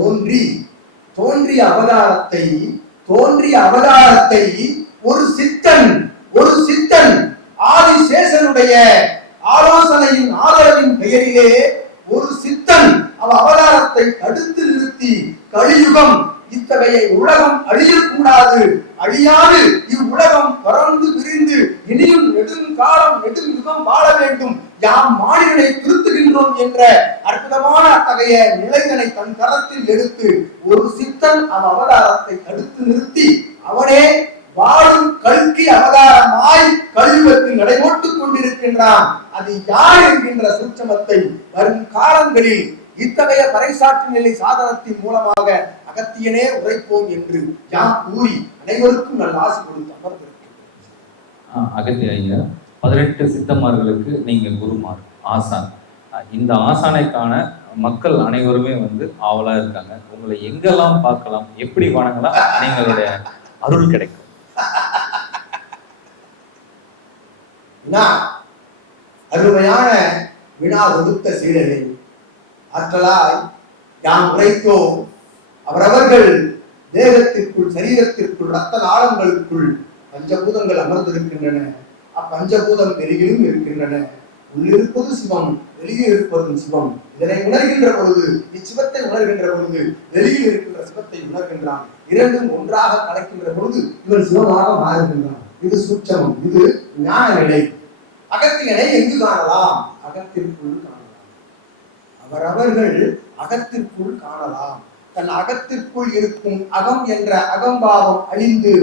தோன்றி தோன்றிய அவதாரத்தை தோன்றிய அவதாரத்தை ஒரு சித்தன் ஒரு சித்தன் ஆதிசேஷனுடைய ஆலோசனையின் ஆதரவின் பெயரிலே ஒரு சித்தன் அவ அவதாரத்தை தடுத்து நிறுத்தி கலியுகம் இத்தகைய உலகம் அழியக்கூடாது. அழியாது. இவ்வுலகம் பறந்து விரிந்து இனியும் நெடும் காலம் நெடும் யுகம் வாழ வேண்டும். யாம் மாநிலனை திருத்துகின்றோம் என்ற அற்புதமான அத்தகைய நிலைதனை தன் கரத்தில் எடுத்து ஒரு சித்தன் அவ் அவதாரத்தை தடுத்து நிறுத்தி அவனே வாழும் கல்கி அவதாரமாய் கலியுகத்தில் நடைபோட்டுக் கொண்டிருக்கின்றான். அது யார் என்கின்ற சூட்சமத்தை வரும் காலங்களில் இத்தகைய பறைசாற்று நிலை சாதனத்தின் மூலமாக அகத்தியனே உரைப்போம் என்று யாம் கூறி அனைவருக்கும் நல்ல ஆசை கொடுத்து அகத்திய ஐயா பதினெட்டு சித்தமார்களுக்கு நீங்க குருமார் ஆசான். இந்த ஆசானைக்கான மக்கள் அனைவருமே வந்து ஆவலா இருக்காங்க. உங்களை எங்கெல்லாம் பார்க்கலாம் எப்படி வணங்கலாம் நீங்களுடைய அருள் கிடைக்கும். அருமையான வினா தொடுத்த சீடரை ஆற்றலாய் யாம் உரைத்தோம். அவரவர்கள் தேகத்திற்குள் சரீரத்திற்குள் ரத்த நாளங்களுக்குள் பஞ்சபூதங்கள் அமர்ந்திருக்கின்றன. அப்பஞ்சபூதம் வெளியிலும் இருக்கின்றன. உள்ளிருப்பது சிவம் வெளியே இருப்பதும் சிவம். இதனை உணர்கின்ற பொழுது இச்சிவத்தை உணர்கின்ற பொழுது வெளியில் இருக்கின்ற சிவத்தை உணர்கின்றான். இரண்டும் ஒன்றாக கலக்கின்ற பொழுது இவன் சிவமாக மாறுகின்றான். இது சூட்சமம் இது ஞான நிலை. அகத்தினை எங்கு காணலாம்? அகத்திற்குள் காணலாம். அவரவர்கள் அகத்திற்குள் காணலாம். தன் அகத்திற்குள் இருக்கும் அகம் என்ற அகம்பாவம் அழிந்து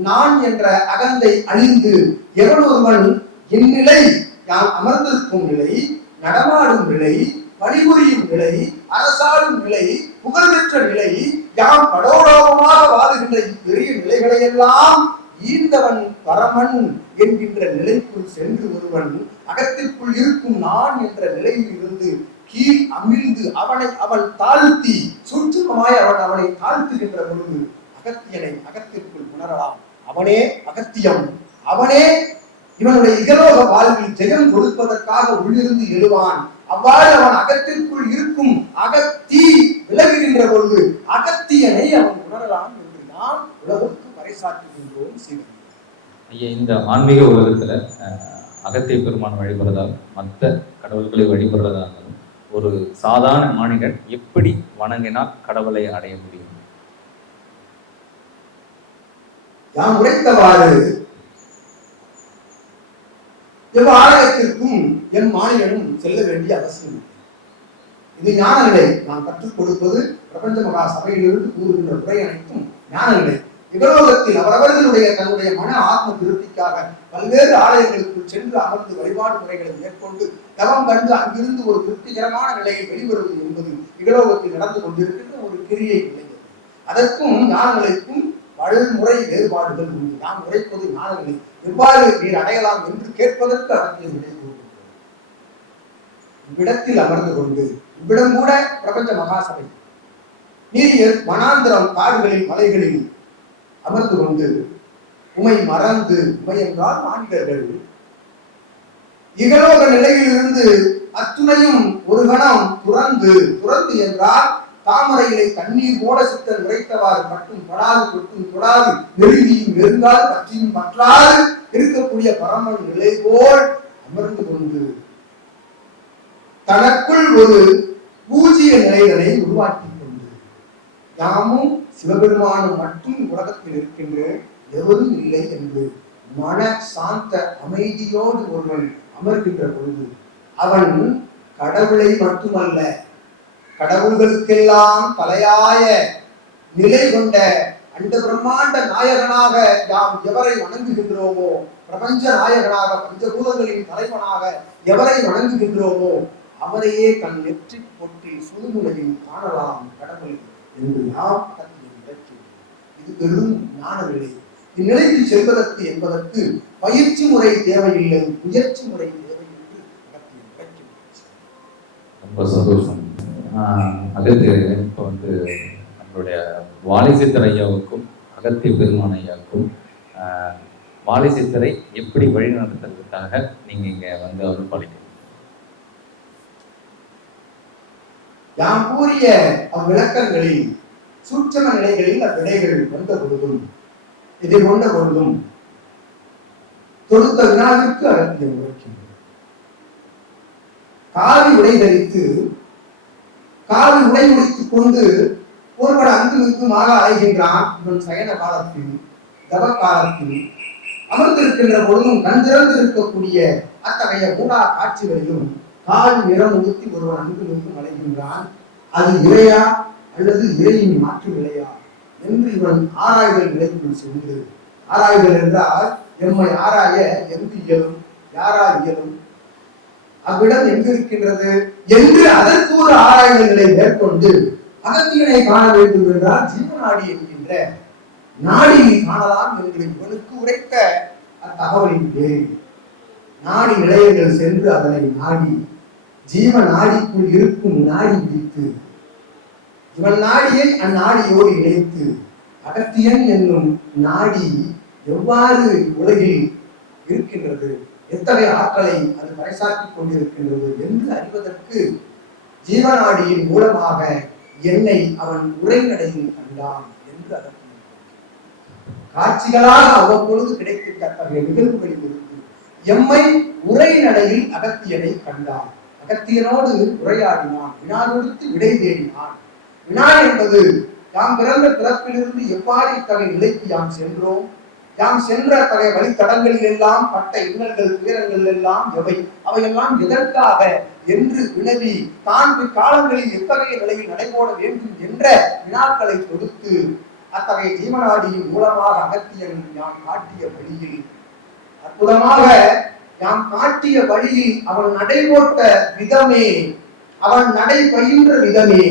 நான் என்ற அகந்தை அழிந்து எவன் என் இந்நிலை நான் அமர்ந்திருக்கும் நிலை நடமாடும் நிலை பணிபுரியும் நிலை அரசாடும் நிலை புகழ்பெற்ற நிலை யாம் கடோடோகமாக வாழுகின்ற பெரிய நிலைகளை எல்லாம் ஈந்தவன் பரமன் என்கின்ற நிலைக்குள் சென்று ஒருவன் அகத்திற்குள் இருக்கும் நான் என்ற நிலையில் இருந்து கீழ் அமிழ்ந்து அவனை அவன் தாழ்த்தி சூட்சுமமாய் அவன் அவனை தாழ்த்துகின்ற பொழுது அகத்தியனை அகத்திற்குள் உணரலாம். அவனே அகத்தியம். அவனே இவனுடைய இகலோக வாழ்வில் ஜெயம் கொடுப்பதற்காக உள்ளிருந்து எழுவான். அவ்வாறு அவன் அகத்திற்குள் இருக்கும் அகத்தி விலகுகின்ற பொழுது அகத்தியனை அவன் உணரலாம் என்று நாம் உலகுக்கு பறைசாற்றுகின்றோம் சிவன் ஐயா இந்த ஆன்மீக உலகத்துல அஹ், அகத்திய பெருமான் வழிபடுறதால் மற்ற கடவுள்களை வழிபடுறதால் ஒரு சாதாரண மாணிகன் எப்படி வணங்கினால் கடவுளை அடைய முடியும்? யாம் உரைத்தவாறு எவ் ஆலயத்திற்கும் என் மாநிலனும் செல்ல வேண்டிய அவசியம் இது ஞான நிலை நான் கற்றுக் கொடுப்பது பிரபஞ்ச மகா சபையிலிருந்து கூறுகின்ற உரை அனைத்தும் ஞான நிலை இகலோகத்தில் அவரவர்களுடைய தன்னுடைய மன ஆத்ம திருப்திக்காக பல்வேறு ஆலயங்களுக்குள் சென்று அமர்ந்து வழிபாடு முறைகளை மேற்கொண்டு தவம் கண்டு அங்கிருந்து ஒரு திருப்திகரமான நிலையை வெளிவருவது என்பது இகலோகத்தில் நடந்து கொண்டிருக்கின்ற ஒரு கிரியை நிலை அதற்கும் ஞானங்களுக்கும் வழிமுறை வேறுபாடுகள் உண்டு. நாம் உரைப்பது ஞானங்களை எவ்வாறு நீர் அடையலாம் என்று கேட்பதற்கு அகத்திய விடை இவ்விடத்தில் அமர்ந்து கொண்டு இவ்விடம் கூட பிரபஞ்ச மகாசபை. நீர் மனாந்திரம் காடுகளில் மலைகளில் அமர்ந்து கொண்டு உமை மறந்து உமை என்றால் மானிடர்கள். இகலோக நிலையிலிருந்து அத்துணையும் ஒரு கணம் துறந்து துறந்து என்றால் தாமரையிலே தண்ணீர் போல சித்தர் உரைத்தவாறு மட்டும் படாது தொட்டும் தொடாது. நெருங்கியும் நெருங்காது பற்றியும் பற்றாது. இருக்கக்கூடிய பரமன் நிலை போல் அமர்ந்து கொண்டு தனக்குள் ஒரு பூஜ்ய நிலைகளை உருவாக்கி யாமும் சிவபெருமானும் மட்டும் உலகத்தில் இருக்கின்ற எவரும் இல்லை என்று மன சாந்த அமைதியோடு ஒருவன் அமர்கின்ற பொழுது அவன் கடவுளை மட்டுமல்ல கடவுள்களுக்கெல்லாம் தலையாய நிலை கொண்ட அண்ட பிரம்மாண்ட நாயகனாக யாம் எவரை வணங்குகின்றோமோ பிரபஞ்ச நாயகனாக பஞ்சபூதங்களின் தலைவனாக எவரை வணங்குகின்றோமோ அவரையே தன் நெற்றி பொட்டி சுடுமுனையில் காணலாம் கடவுள். என்று நாம் இது பெரும் ஞான நிலை. இந்நிலைக்கு செல்வதற்கு என்பதற்கு பயிற்சி முறை தேவையில்லை முயற்சி முறை தேவை என்று ரொம்ப சந்தோஷம். ஆஹ் இப்போ வந்து நம்மளுடைய வாலிசித்தர் ஐயாவுக்கும் அகத்திய பெருமான் ஐயாவுக்கும் ஆஹ் வாலிசித்தரை எப்படி வழிநடத்துறதுக்காக நீங்க இங்க வந்து அவர் பாலிக்கணும் யாம் கூறிய அவ்விளக்கங்களில் சூட்சம நிலைகளில் அவ்விடைகள் வந்த பொழுதும் எதிர்கொண்ட பொழுதும் தொடுத்த வினாவிற்கு அகத்தியம் உரைக்கின்றது காவி உடை தரித்து காவி உடை முடித்துக் கொண்டு ஒருவர் அங்கு இங்குமாக அலைகின்றான் இவன் சயன காலத்தில் தவ காலத்தில். அமர்ந்திருக்கின்ற பொழுதும் கண் திறந்து இருக்கக்கூடிய அத்தகைய மூடா காட்சிகளிலும் கால் நிறம் ஊற்றி ஒருவன் அங்கு இங்கும் அலைகின்றான் அது இறையா அல்லது இறையின் மாற்று விலையா என்று இவன் ஆராய்தல் விளைவு சென்று ஆராய்தல் என்றால் எம்மை ஆராய எங்கு இயலும் யாரா இயலும்? அவ்விடம் எங்கு இருக்கின்றது? என்று அதற்கு ஒரு ஆராய்தல்களை மேற்கொண்டு அகத்தியனை காண வேண்டும் என்றால் ஜீவநாடி என்கின்ற நாடியை காணலாம் என்று இவனுக்கு உரைத்த அத்தகவலின் பேரில். நாடி நிலையங்கள் சென்று அதனை நாடி ஜீவ நாடிக்குள் இருக்கும் நாடி விழித்து இவன் நாடியை அந்நாடியோடு இணைத்து. அகத்தியன் என்னும் நாடி எவ்வாறு உலகில் இருக்கின்றது? எத்தகைய ஆற்றலை அது பறைசாற்றிக் கொண்டிருக்கின்றது என்று அறிவதற்கு ஜீவநாடியின் மூலமாக என்னை அவன் உரைநடையில் கண்டான் என்று அதற்கு காட்சிகளாக அவ்வப்பொழுது கிடைக்கின்ற அத்தகைய நிகழ்வுகளில் இருந்து எம்மை உரைநடையில் அகத்தியனை கண்டான். அகத்தியனோடு உரையாடினான். வினா கொடுத்து விடை தேடினான். வினா என்பது யாம் பிறந்த பிறப்பிலிருந்து எவ்வாறு இத்தகைய நிலைக்கு யாம் சென்றோம்? யாம் சென்ற அத்தகைய வழித்தடங்களில் எல்லாம் பட்ட இன்னல்கள் துயரங்கள் எல்லாம் எவை? அவையெல்லாம் எதற்காக என்று வினவி தான் காலங்களில் எத்தகைய நிலையில் நடைபோட வேண்டும் என்ற வினாக்களை தொடுத்து அத்தகைய ஜீவநாடியின் மூலமாக அகத்தியன் யாம் காட்டிய வழியில் அற்புதமாக யாம் காட்டிய வழியில் அவன் நடைபோட்ட விதமே அவன் நடை பயின்ற விதமே.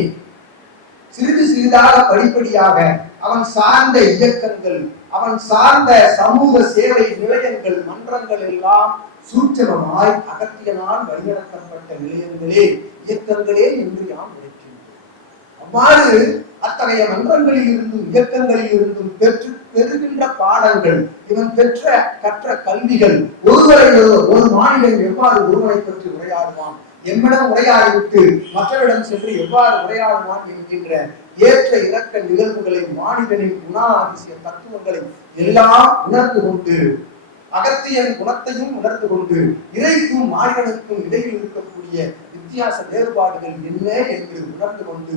சிறிது சிறிதாக படிப்படியாக அவன் சார்ந்த இயக்கங்கள் அவன் சார்ந்த சமூக சேவை நிலையங்கள் மன்றங்கள் எல்லாம் சூட்சமமாய் அகத்தியனால் வழிநடத்தப்பட்ட நிலையங்களே இயக்கங்களே என்று யாம் உரைக்கின்றோம் அவ்வாறு அத்தகைய மன்றங்களில் இருந்தும் இயக்கங்களில் இருந்தும் பெற்று பெறுகின்ற பாடங்கள் இவன் பெற்ற கற்ற கல்விகள் ஒருவரை ஒரு மாநிலம் எவ்வாறு ஒருவரை பற்றி உரையாடுவான்? எம்மிடம் உரையாடிவிட்டு மற்றவரிடம் சென்று எவ்வாறு உரையாடுவான் என்கின்ற ஏற்ற இலக்க நிகழ்வுகளை மாநிலனின் குணாதிசய தத்துவங்களை எல்லாம் உணர்ந்து கொண்டு அகத்தியன் குணத்தையும் உணர்ந்து கொண்டு இறைக்கும் மாநிலனுக்கும் இடையில் இருக்கக்கூடிய வித்தியாச வேறுபாடுகள் என்ன என்று உணர்ந்து கொண்டு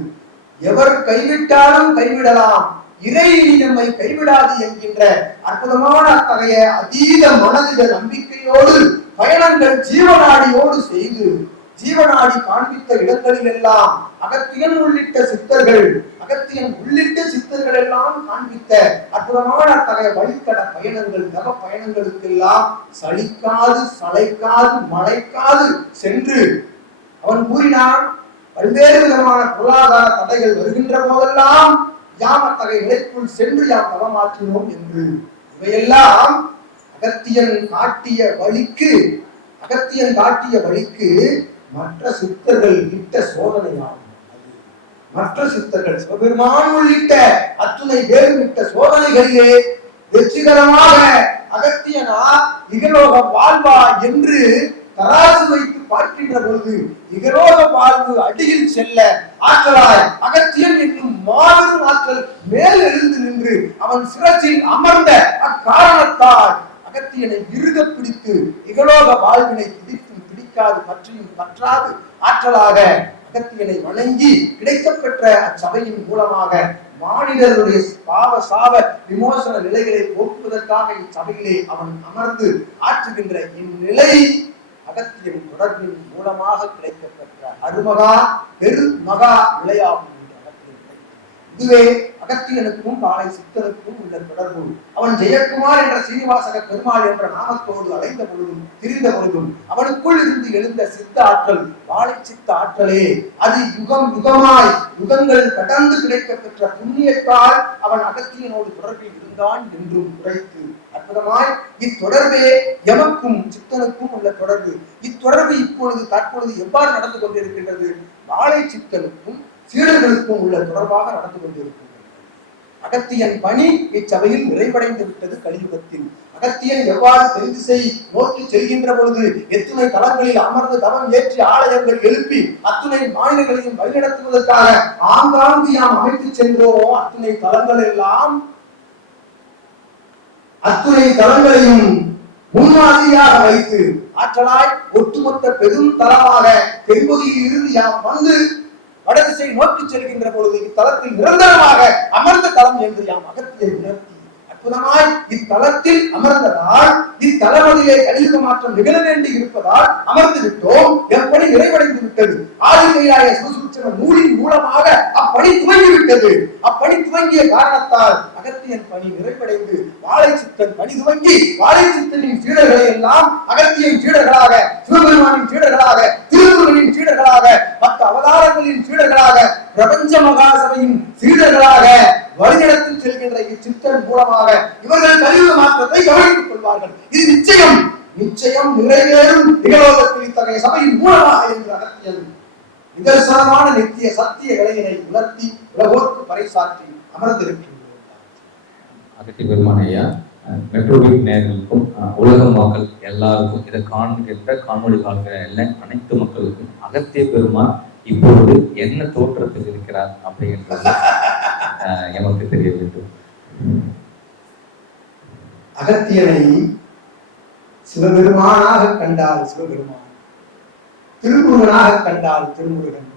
எவர் கைவிட்டாலும் கைவிடலாம். இறை நம்மை கைவிடாது என்கின்ற அற்புதமான அத்தகைய அதீத மனதிட நம்பிக்கையோடு பயணங்கள் ஜீவநாடியோடு செய்து ஜீவநாடி காண்பித்த இடங்களில் எல்லாம் அகத்தியன் உள்ளிட்ட சித்தர்கள் அகத்தியன் உள்ளிட்ட சித்தர்கள் எல்லாம் காண்பித்த அற்புதமான அத்தகைய வழித்தட பயணங்கள் தவ பயணங்களுக்கெல்லாம் சலிக்காது சளைக்காது மலைக்காது சென்று அவன் கூறினான் பல்வேறு விதமான பொருளாதார தடைகள் வருகின்ற போதெல்லாம் யாம் அத்தகைய நிலைக்குள் சென்று யாம் தவமாற்றினோம் என்று. இவையெல்லாம் அகத்தியன் காட்டிய வழிக்கு அகத்தியன் காட்டிய வழிக்கு மற்ற சித்தர்கள் இட்ட சோதனையாகும். மற்ற சித்தர்கள் சிவபெருமான் உள்ளிட்ட அத்துணை பேரும் இட்ட சோதனைகளிலே வெற்றிகரமாக அகத்தியனா இகலோக வாழ்வா என்று தராசு வைத்து பார்க்கின்ற பொழுது இகலோக வாழ்வு அடியில் செல்ல ஆற்றலாய் அகத்தியன் என்னும் மாபெரும் ஆற்றல் மேல் எழுந்து நின்று அவன் சிரசில் அமர்ந்த அக்காரணத்தால் அகத்தியனை இறுக பிடித்து இகலோக வாழ்வினை பிடித்தும் பிடிக்காது பற்றியும் பற்றாது ஆற்றலாக அகத்தியனை வணங்கி கிடைக்கப்பெற்ற அச்சபையின் மூலமாக மாநிலருடைய பாவ சாவ விமோசன நிலைகளை போக்குவதற்காக இச்சபையிலே அவன் அமர்ந்து ஆற்றுகின்ற இந்நிலை அகத்தியன் தொடர்பின் மூலமாக கிடைக்கப்பெற்ற அருமகா பெரு மகா நிலையாகும் இதுவே அகத்தியனுக்கும் காலை சித்தனுக்கும் உள்ள தொடர்பு. அவன் ஜெயக்குமார் என்ற சீனிவாசக பெருமாள் என்ற நாமத்தோடு அடைந்த பொழுதும் திரிந்த பொழுதும் அவனுக்குள் இருந்து எழுந்த சித்த ஆற்றல் வாழை சித்த ஆற்றலே. அது யுகம் யுகமாய் யுகங்கள் கடந்து கிடைக்கப் பெற்ற புண்ணியத்தால் அவன் அகத்தியனோடு தொடர்பில் இருந்தான் என்றும் உரைத்து அற்புதமாய் இத்தொடர்பே எமக்கும் சித்தனுக்கும் உள்ள தொடர்பு. இத்தொடர்பு இப்பொழுது தற்பொழுது எவ்வாறு நடந்து கொண்டிருக்கின்றது? வாழை சித்தனுக்கும் சீடர்களுக்கும் உள்ள தொடர்பாக நடந்து கொண்டிருக்கின்றது. அகத்தியன் பணி இச்சபையில் நிறைவடைந்து விட்டது கலியுகத்தில். அகத்தியன் எவ்வாறு தெரிந்து செய் நோக்கி செல்கின்ற பொழுது எத்துணை தளங்களில் அமர்ந்து தவம் ஏற்றி ஆலயங்கள் எழுப்பி அத்துணை மாநிலங்களையும் வழிநடத்துவதற்காக ஆங்காங்கு யாம் அமைத்து சென்றோமோ அத்துணை தளங்கள் எல்லாம் அத்துணை தளங்களையும் முன்மாதிரியாக வைத்து ஆற்றலாய் ஒட்டுமொத்த பெரும் தளமாக தென்பகுதியில் இருந்து யாம் வந்து வடதிசை நோக்கி செல்கின்ற பொழுது இத்தலத்தில் நிரந்தரமாக அமர்ந்த தளம் என்று யாம் அகத்தியை உணர்த்தி அற்புதமாய் இத்தலத்தில் அமர்ந்ததால் இத்தலமதிலே கலியுக மாற்றம் நிகழ வேண்டி இருப்பதால் அமர்ந்து விட்டோம். எப்படி நிறைவடைந்து விட்டது? ஆதிக்கையாய சுசுச்சன நூலின் மூலமாக அப்பணி துவங்கிவிட்டது. அப்பணி துவங்கிய காரணத்தால் அகத்தியன் பணி நிறைவடைந்து வாழை சித்தன் பணி துவங்கி வாழை சித்தனின் சீடர்களை எல்லாம் அகத்தியின் சீடர்களாக சிவபெருமானின் சீடர்களாக திருமுருகனின் சீடர்களாக மற்ற அவதாரங்களின் சீடர்களாக பிரபஞ்ச மகாசபையின் சீடர்களாக வழிநடத்தில் செல்கின்ற இச்சித்தன் மூலமாக இவர்கள் கலியுக மாற்றத்தை கவனித்துக் கொள்வார்கள். இது நிச்சயம். நிச்சயம் நிறைவேறும். நிகழ்வதற்கு இத்தகைய சபையின் மூலமாக என்று அகத்தியன் நிதர்சனமான நித்திய சத்திய இளைஞனை உணர்த்தி உலகோர்க்கு பறைசாற்றி அமர்ந்திருக்கின்றோம். நேயர்களுக்கும் அஹ், உலக மக்கள் எல்லாருக்கும் இதை காண்கின்ற காணொளி காண்கிற எல்லா அனைத்து மக்களுக்கும் அகத்திய பெருமான் இப்பொழுது என்ன தோற்றத்தில் இருக்கிறார் அப்படின்றது எமக்கு தெரிய வேண்டும். அகத்தியனை சிவபெருமானாக கண்டால் சிவபெருமான் திருமுருகனாக கண்டால் திருமுருகன்.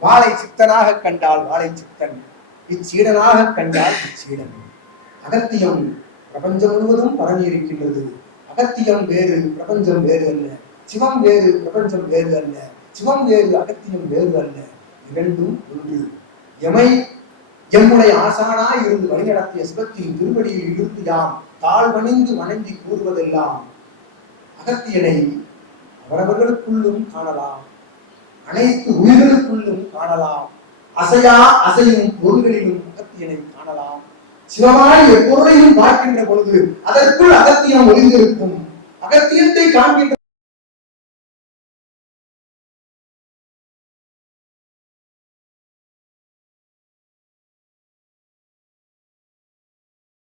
வாழை சித்தனாக கண்டால் வாழை சித்தன். இச்சீடனாக கண்டால் இச்சீடன். அகத்தியம் பிரபஞ்சம் முழுவதும் பரவி இருக்கின்றது அகத்தியம் வேறு பிரபஞ்சம் வேறு அல்ல. சிவம் வேறு பிரபஞ்சம் வேறு அல்ல. சிவம் வேறு அகத்தியம் வேறு அல்ல. இரண்டும் ஒன்று. எமை எம்முடைய ஆசானாய் இருந்து வழிநடத்திய சிவத்தின் திருவடியில் இருந்து யாம் தாழ்வணிந்து வணங்கி கூறுவதெல்லாம் அகத்தியனை உறவுகளுக்குள்ளும் காணலாம். அனைத்து உயிர்களுக்குள்ளும் காணலாம். அசையா அசையும் பொருள்களிலும் அகத்தியனை காணலாம். சிவமாய் எப்பொருளையும் பார்க்கின்ற பொழுது அதற்குள் அகத்தியம் ஒளிந்திருக்கும். அகத்தியத்தை காண்கின்ற